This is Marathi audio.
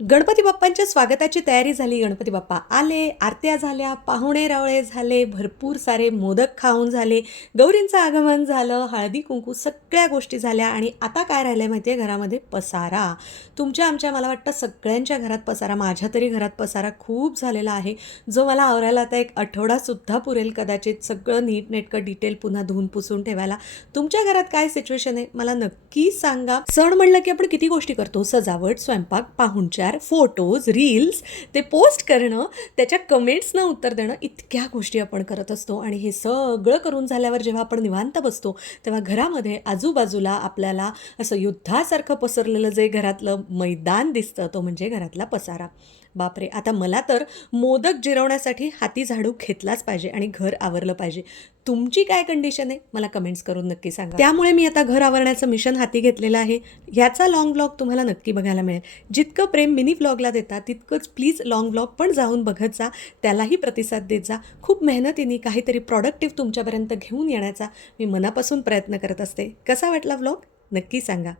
गणपती बाप्पांच्या स्वागताची तयारी झाली गणपती बाप्पा आले आरत्या झाल्या पाहुणे रावळे झाले भरपूर सारे मोदक खाऊन झाले गौरींचं आगमन झालं हळदी कुंकू सगळ्या गोष्टी झाल्या आणि आता काय राहिलं माहिती आहे घरामध्ये पसारा. तुमच्या आमच्या मला वाटतं सगळ्यांच्या घरात पसारा माझ्या तरी घरात पसारा खूप झालेला आहे. जो मला आवरायला आता एक आठवडासुद्धा पुरेल कदाचित. सगळं नीटनेटकं डिटेल पुन्हा धुवून पुसून ठेवायला. तुमच्या घरात काय सिच्युएशन आहे? मला नक्की सांगा. सण म्हणलं की आपण किती गोष्टी करतो? सजावट स्वयंपाक विचार फोटोज रील्स ते पोस्ट करणं त्याच्या कमेंट्सना उत्तर देणं इतक्या गोष्टी आपण करत असतो. आणि हे सगळं करून झाल्यावर जेव्हा आपण निवांत बसतो तेव्हा घरामध्ये आजूबाजूला आपल्याला असं युद्धासारखं पसरलेलं जे घरातलं मैदान दिसतं तो म्हणजे घरातला पसारा. बापरे! आता मला तर मोदक जिरवण्यासाठी हाती झाडू घेतलाच पाहिजे आणि घर आवरलं पाहिजे. तुमची काय कंडिशन आहे? मला कमेंट्स करून नक्की सांगा. त्यामुळे मी आता घर आवरण्याचं मिशन हाती घेतलेलं आहे. ह्याचा लॉंग ब्लॉग तुम्हाला नक्की बघायला मिळेल. जितकं प्रेम मिनी ब्लॉगला देता तितकंच प्लीज लॉंग ब्लॉग पण जाऊन बघत जा. त्यालाही प्रतिसाद देत जा. खूप मेहनतीने काहीतरी प्रॉडक्टिव्ह तुमच्यापर्यंत घेऊन येण्याचा मी मनापासून प्रयत्न करत असते. कसा वाटला ब्लॉग नक्की सांगा.